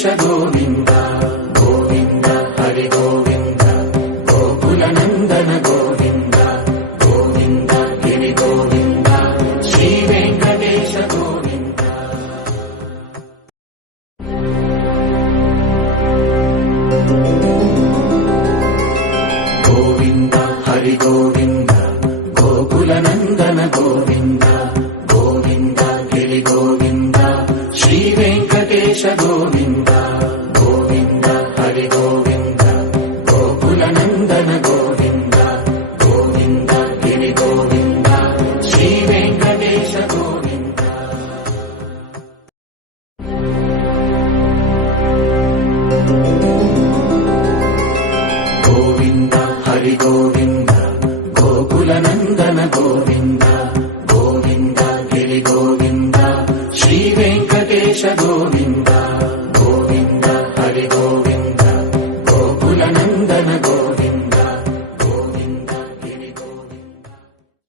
Venkatesha Govinda Govinda Hari Govinda Gokula Nandana Govinda Govinda Giri Govinda Shri Venkatesha Govinda. Govinda Hari Govinda Gokula Nandana Govinda Govinda Giri Govinda Shri Venkatesha Govinda Govinda Hari Govinda Gokula Nandana Govinda Govinda Giri Govinda Shri Venkatesha Govinda. Govinda Hari Govinda Gokula Nandana Govinda Govinda Giri Govinda Shri Venkatesha Govinda Govinda Hari Govinda Gokula Nandana Govinda